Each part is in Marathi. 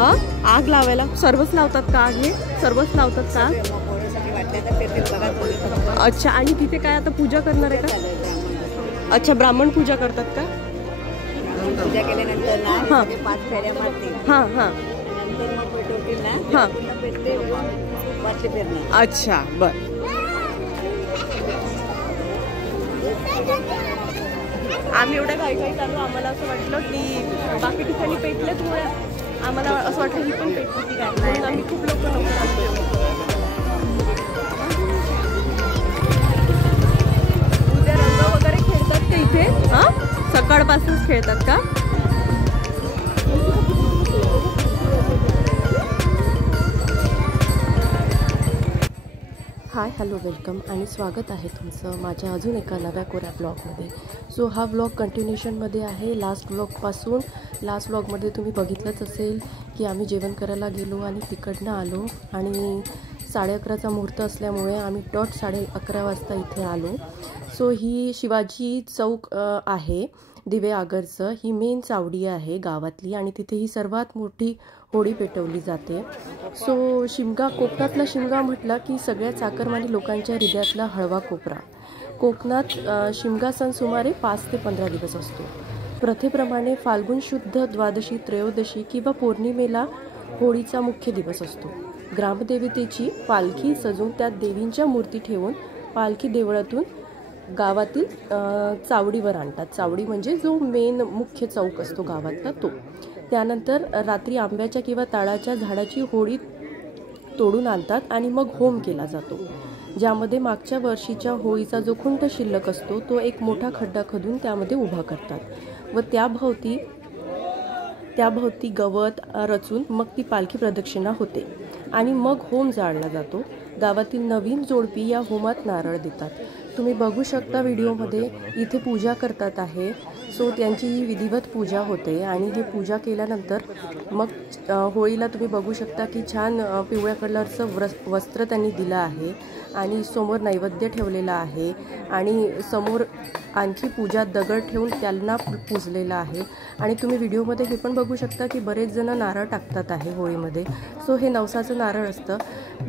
हा आग लावायला सर्वच लावतात का? आग हे सर्वच लावतात का? अच्छा, आणि तिथे काय आता पूजा करणार आहे का? अच्छा, ब्राह्मण पूजा करतात का? पूजा केल्यानंतर ना हां 5 फेऱ्या मारतील. हां हां नंतर मग पेटवतील ना. हां पेटते वरती फिरणार. अच्छा बर. आम्ही एवढ्या घाई चाललो, आम्हाला असं वाटलं की बाकी ठिकाणी पेटल्याच मुळे आम्हाला असं वाटलं ही पण पेटली की काय, म्हणून आम्ही खूप लवकर आलो. उद्या रंग वगैरे खेळतात का इथे? हां सकाळपासूनच खेळतात का? हाय हॅलो वेलकम आणि स्वागत आहे तुमचं माझ्या अजून एका नव्या कोऱ्या ब्लॉगमध्ये. सो हा ब्लॉग कंटिन्यूशनमध्ये आहे लास्ट ब्लॉगपासून. लास्ट ब्लॉगमध्ये तुम्ही बघितलंच असेल की आम्ही जेवण करायला गेलो आणि तिकडनं आलो आणि 11:30चा मुहूर्त असल्यामुळे आम्ही डॉट 11:30 वाजता इथे आलो. सो ही शिवाजी चौक आहे दिवे आगरचं, ही मेन चावडी आहे गावातली आणि तिथे ही सर्वात मोठी होळी पेटवली जाते. सो शिमगा, कोकणातला शिमगा म्हटला की सगळ्या चाकरमानी लोकांच्या हृदयातला हळवा कोपरा. कोकणात शिमगा सण सुमारे 5 ते 15 दिवस असतो. प्रथेप्रमाणे फाल्गुन शुद्ध द्वादशी, त्रयोदशी किंवा पौर्णिमेला होळीचा मुख्य दिवस असतो. ग्रामदेवतेची पालखी सजून त्यात देवींच्या मूर्ती ठेवून पालखी देवळातून गावातील चावडीवर आणतात. चावडी म्हणजे जो मेन मुख्य चौक असतो गावातला तो. त्यानंतर रात्री आंब्याच्या किंवा ताडाच्या झाडाची होळी तोडून आणतात आणि मग होम केला जातो, ज्यामध्ये मागच्या वर्षीच्या होळीचा जो खुंट शिल्लक असतो तो एक मोठा खड्डा खोदून त्यामध्ये उभा करतात व त्याभोवती गवत रचून मग ती पालखी प्रदक्षिणा होते आणि मग होम जाळला जातो. गावातील नवीन जोडपी या होमात नारळ देतात. तुम्ही बघू शकता व्हिडिओमध्ये इथे पूजा करतात आहे. सो त्यांची ही विधिवत पूजा होते आणि ही पूजा केल्यानंतर मग होळीला तुम्ही बघू शकता की छान पिवळ्या कलरचं वस्त्र त्यांनी दिलं आहे आणि समोर नैवेद्य ठेवलेला आहे आणि समोर आणखी पूजा दगड ठेवून त्यांना पूजलेला आहे. आणि तुम्ही व्हिडिओमध्ये हे पण बघू शकता की बरेच जण नारळ टाकतात आहे होळीमध्ये. सो हे नवसाचं नारळ असतं.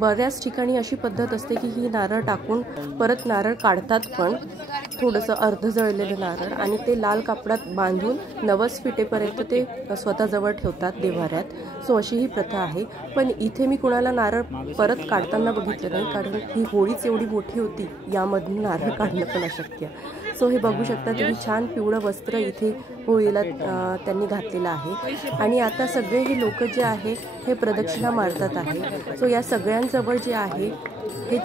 बऱ्याच ठिकाणी अशी पद्धत असते की ही नारळ टाकून परत नारळ काढतात, पण थोडंसं अर्ध जळलेलं नारळ, आणि ते लाल कापडात बांधून नवस फिटेपर्यंत ते स्वतःजवळ ठेवतात देव्हाऱ्यात. सो अशी ही प्रथा आहे. पण इथे मी कुणाला नारळ परत काढताना बघितलं नाही, कारण ही होळीच एवढी मोठी होती, यामधून नारळ काढणं पण अशक्य. सो हे बघू शकता तुम्ही, छान पिवळं वस्त्र इथे होळीला त्यांनी घातलेलं आहे. आणि आता सगळे हे लोक जे आहे हे प्रदक्षिणा मारतात आहे. सो या सगळ्यांजवळ जे आहे हे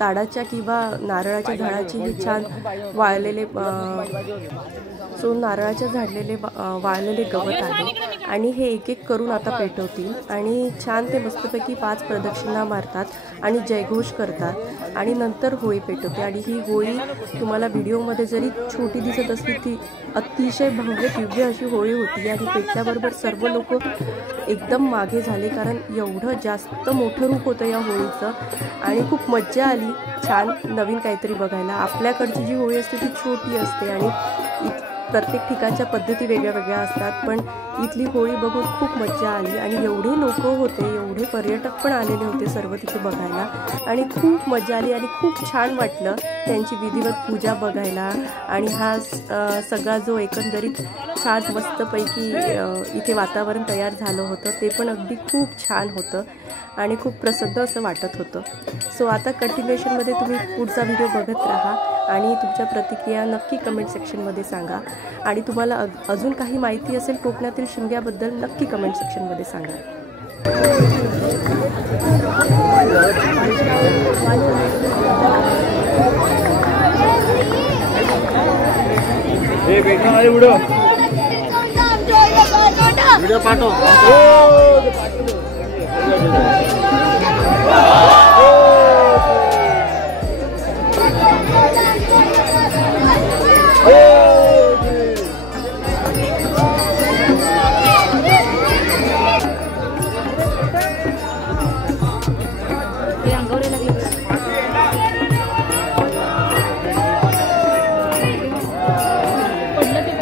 ताडाच्या किंवा नारळाच्या झाडाची हे छान वाळलेले नारळाच्या वाळलेले गवत आहे आणि हे एक एक करून आता पेटवतील आणि छान ते मस्तपैकी 5 प्रदक्षिणा मारतात आणि जयघोष करतात आणि नंतर होळी पेटवते. आणि ही होळी तुम्हाला व्हिडिओमध्ये जरी छोटी दिसत असली ती अतिशय भव्य दिव्य अशी होळी होती. आणि पेटल्याबरोबर सर्व लोक एकदम मागे झाले, कारण एवढं जास्त मोठं रूप होतं या होळीचं आणि खूप मज्जा आली. छान नवीन काहीतरी बघायला. आपल्याकडची जी होळी असते ती छोटी असते आणि प्रत्येक ठिकाणच्या पद्धती वेगळ्या वेगळ्या असतात, पण इथली होळी बघून खूप मज्जा आली. आणि एवढे लोक होते, एवढे पर्यटक पण आलेले होते सर्व तिथे बघायला आणि खूप मज्जा आली आणि खूप छान वाटलं त्यांची विधिवत पूजा बघायला. आणि हा सगळा जो एकंदरीत छान मस्तपैकी इथे वातावरण तयार झालं होतं ते पण अगदी खूप छान होतं आणि खूप प्रसन्न असं वाटत होतं. सो आता कंटिन्युएशनमध्ये तुम्ही पुढचा व्हिडिओ बघत राहा आणि तुमच्या प्रतिक्रिया नक्की कमेंट सेक्शनमध्ये सांगा. आणि तुम्हाला अजून काही माहिती असेल कोकणातील शिमग्याबद्दल नक्की कमेंट सेक्शनमध्ये सांगा. व्हिडिओ पाठव. पडलं ते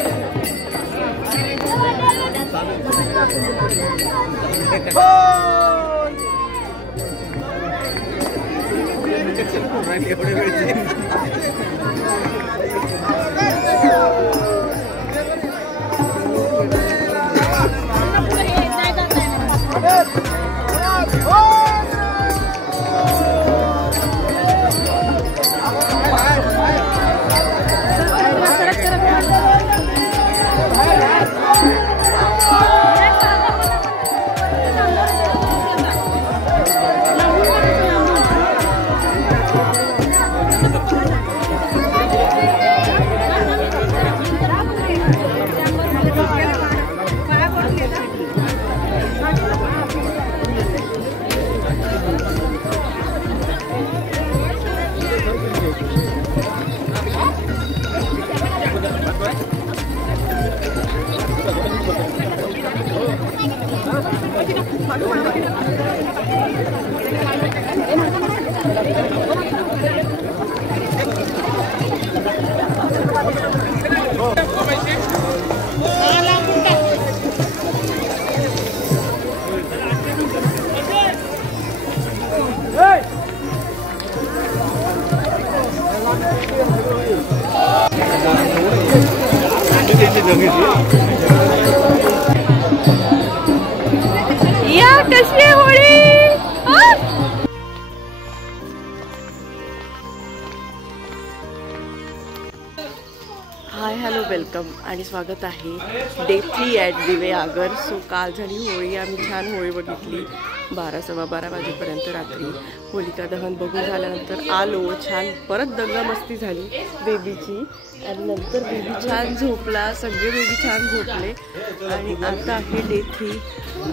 या कशी आहे होळी? हाय हॅलो वेलकम आणि स्वागत आहे डे 3 ॲट दिवे आगर. सो काल झाली होळी, आम्ही छान होळी बघितली 12 सव्वा 12 वाजेपर्यंत रात्री. होलिका दहन बघून झाल्यानंतर आलो, छान परत दंगा मस्ती झाली बेबीची आणि नंतर बेबी छान झोपला, सगळे बेबी छान झोपले. आणि आता आहे डे 3.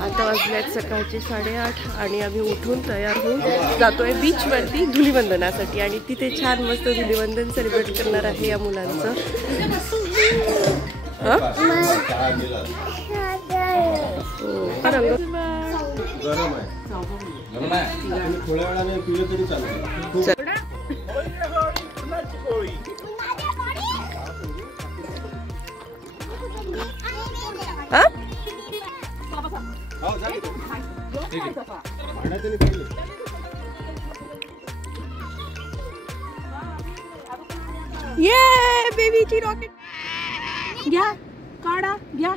आता वाजल्यात सकाळचे 8:30 आणि आम्ही उठून तयार होऊन जातोय बीचवरती धुलीवंदनासाठी. आणि तिथे छान मस्त धुलीवंदन सेलिब्रेट करणार आहे या मुलांचं. गरम आहे थोड्या वेळाने पिलं तरी चालतं. ये बेबीची रॉकेट घ्या, काढा, घ्या.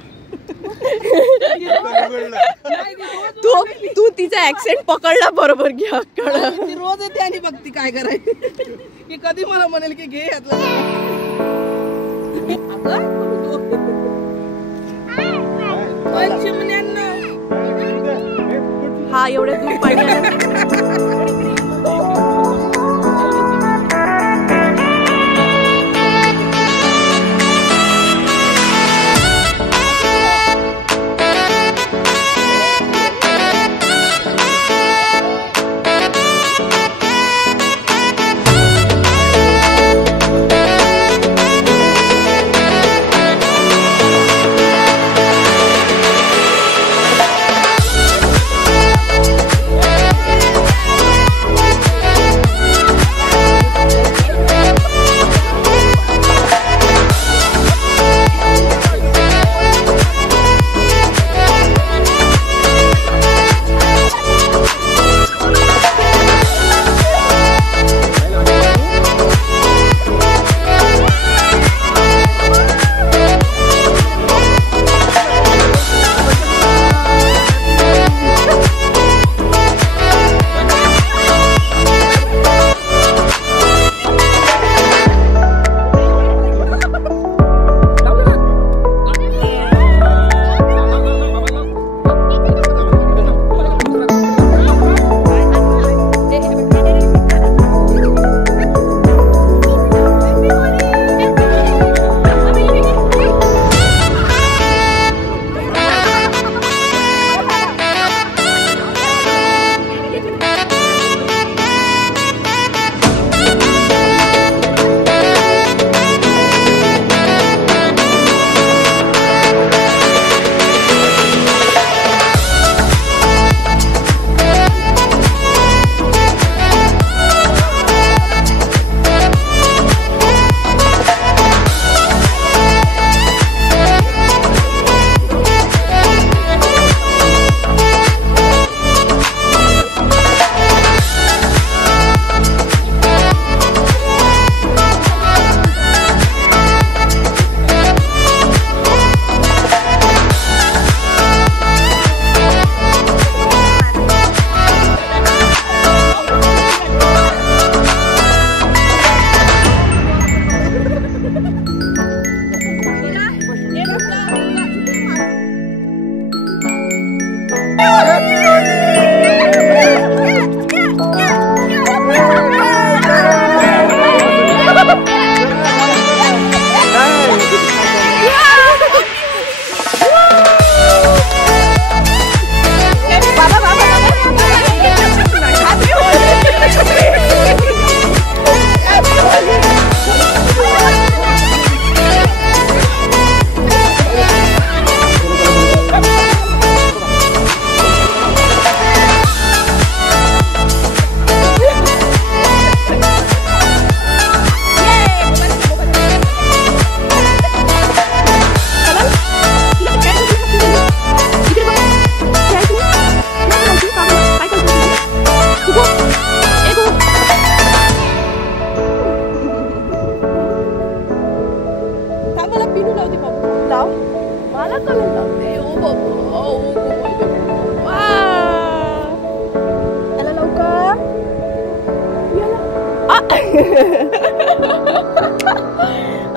तू तिचा ऍक्सेंट पकडला बरोबर. घ्या, काढा. ती रोज येते आणि बघती काय करायची. की कधी मला म्हणेल की घे यातलं. हा एवढे दूर पाणी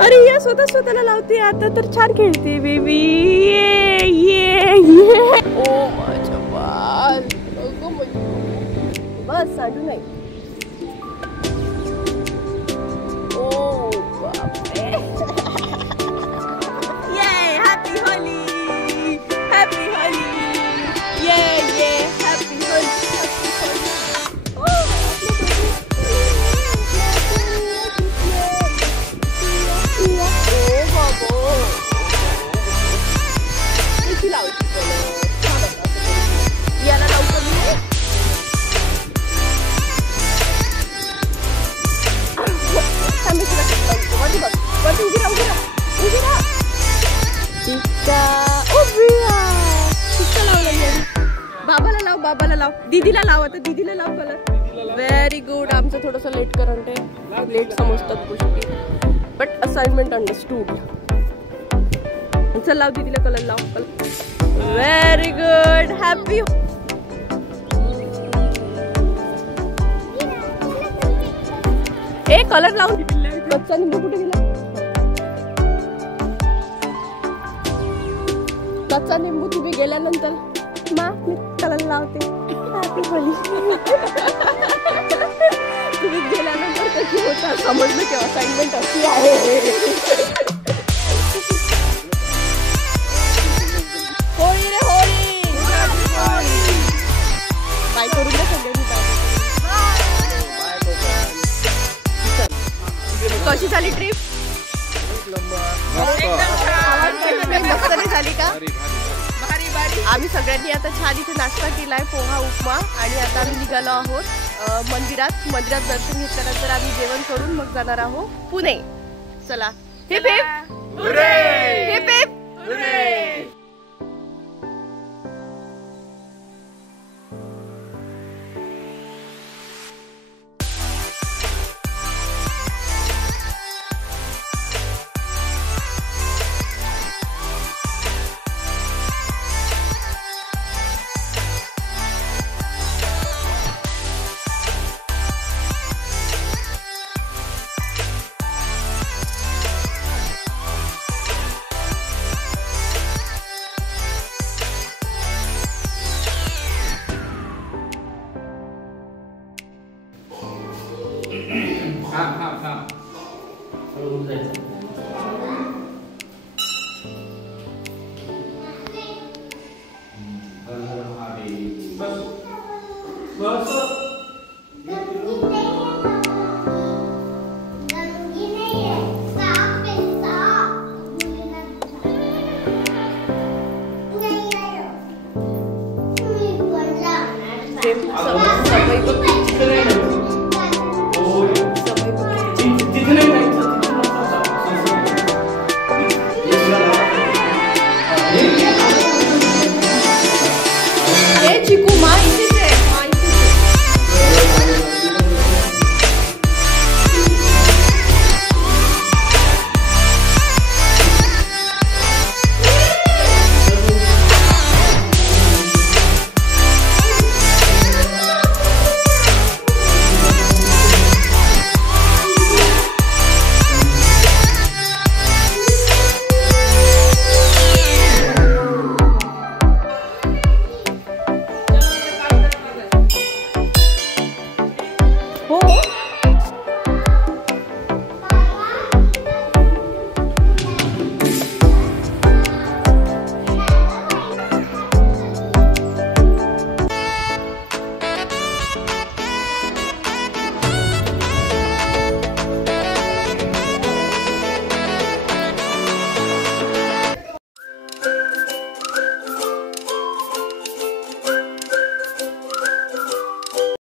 अरे या स्वतःला लावते आता तर छान खेळते बेबी. ये ये ये ओ माझ्या बाल. बस सांडू नाही. ओ बापरे. ये हॅपी होली. Happy Holy. ये ये हॅपी होली. याला लवकर बाबाला लाव दीदीला लाव. आता दीदीला लाव कलर. Very good. आमचं थोडंसं लेट करंट आहे. लेट समजतात गोष्टी बट असाइनमेंट अंडरस्टूड. चल लाव दीदीला कलर लाव. Very good. हॅपी. ए कलर लावून. कच्चा निंबू कुठे गेला? कच्चा निंबू तुम्ही गेल्यानंतर मी कलर लावते. Happy Holy. तुम्ही गेल्यानंतर कशी होता समजलं की असाइनमेंट अशी आहे. होळी रे होळी. बाय करून द्या सगळ्यांनी. कशी झाली ट्रिप? मस्त नाही झाली का? आम्ही सगळ्यांनी आता छान इथे नाश्ता केलाय. पोहा उपमा. आणि आता आम्ही निघालो आहोत मंदिरात. मंदिरात दर्शन घेतल्यानंतर आम्ही जेवण करून मग जाणार आहोत पुणे. चला. Heap heap hurray. Heap heap hurray. सवय